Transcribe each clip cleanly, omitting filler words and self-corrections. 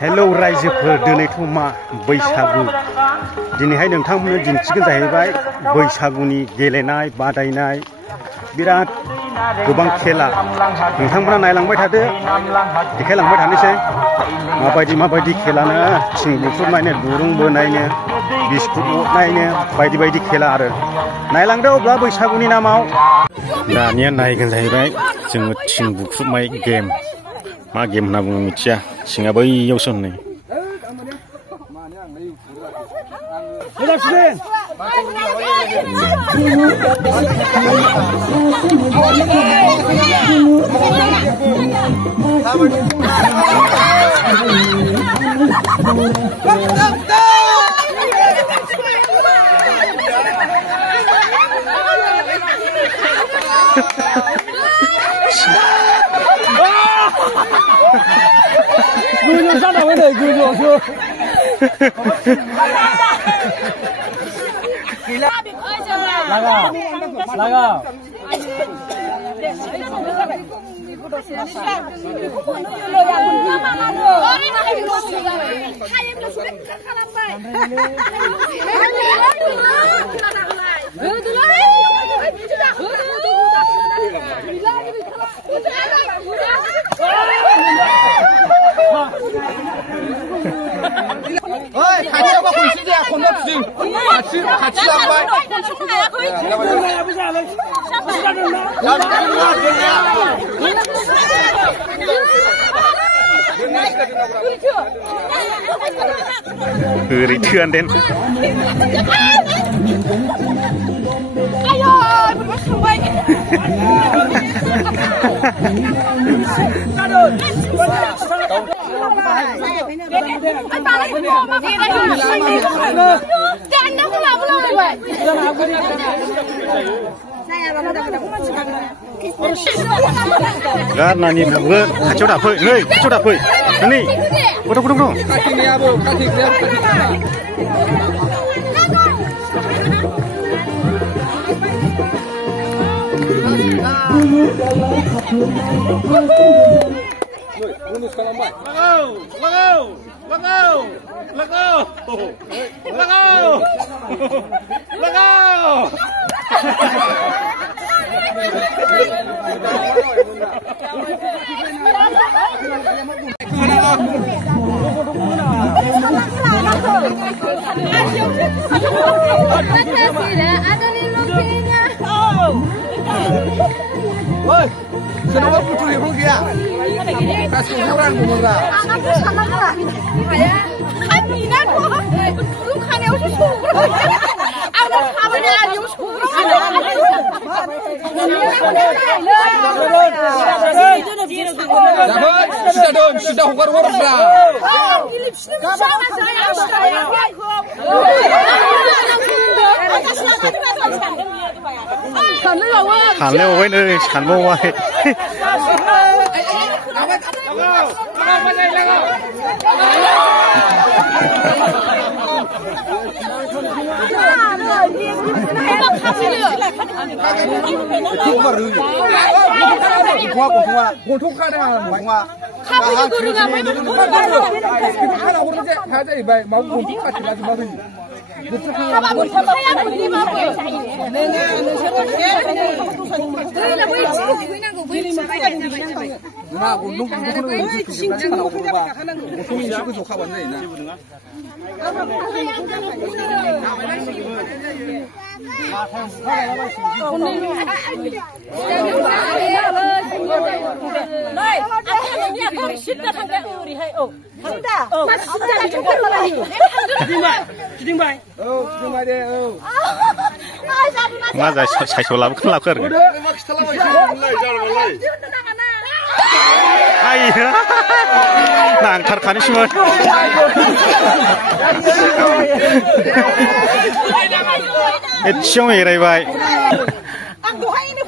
हेलौ रायजोफोर दिनैथ' मा बैसागु दिनैहाय नोंथांमोननो दिन्थिगोन जाहैबाय बैसागुनि गेलेनाय बादायनाय बिराद गोबां खेला नोंथांमोना नायलांबाय थादो देखायलांबाय थानोसै माबायदि खेलानो थिं बुख्रुबनायनो दुरुं बोनायनो बिस्कुट अरनायनो बायदि बायदि खेला आरो नायलांदो अब्ला बैसागुनि नामाव दानिया नायगोन जाहैबाय जोङो थिं बुख्रुबनाय गेम मा गेम होनना बुङो मिथिया थिंआ बैयावसो नै ओरै थोआनदेन गारनानि बुगोन खाथियाव दाफै नै खाथियाव दाफै नै गथ' kenapa putus ibu dia? Kasih orang bunga. Aku sama lah. Kan mina tuh, dulu kan yang udah suruh. Aku sama dia yang suruh. Sudah hukar dah. Hãy subscribe cho kênh Ghiền Mì Gõ để không bỏ lỡ मा जा साइसआव लाबोखौ लाबोखो आरो आइया नांथारखानोसैमोन एसेयाव एरायबाय आं दहायनो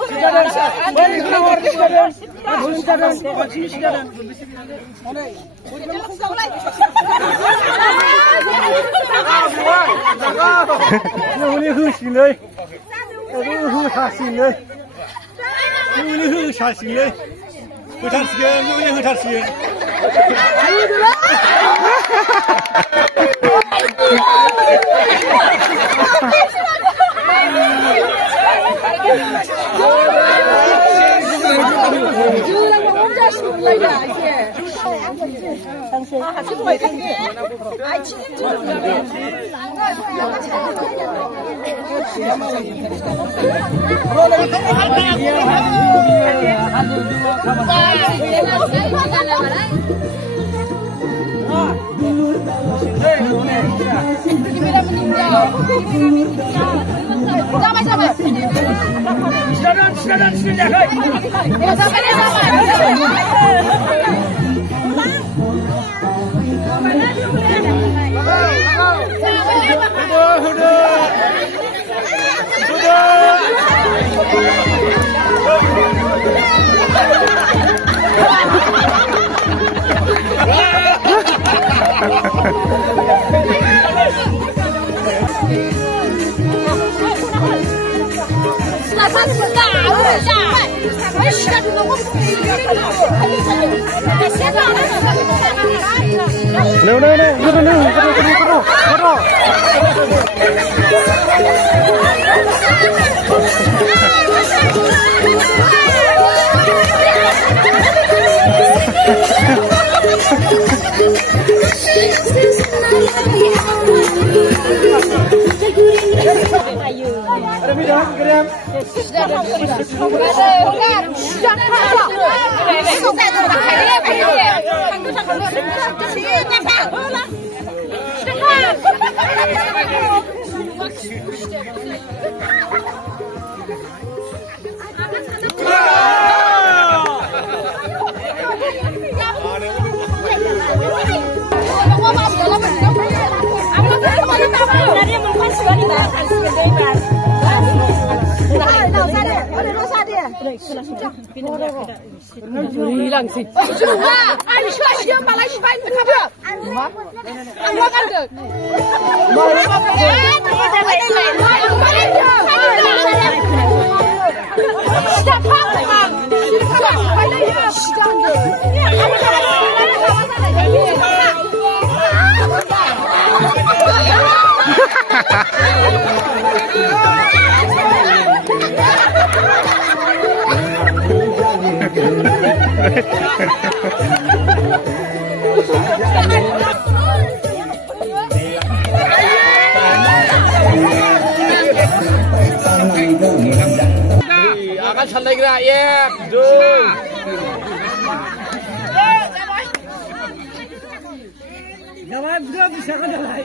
akan salaygra ek doi Jawab juga bisa kan jalai.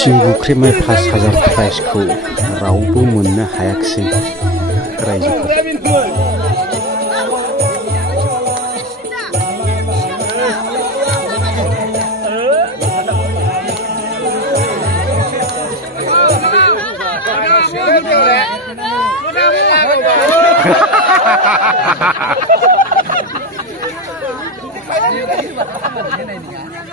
Cimbukremai 5,000 प्राइसखौ रावबो मोननो हायाखिसै रायजोफोर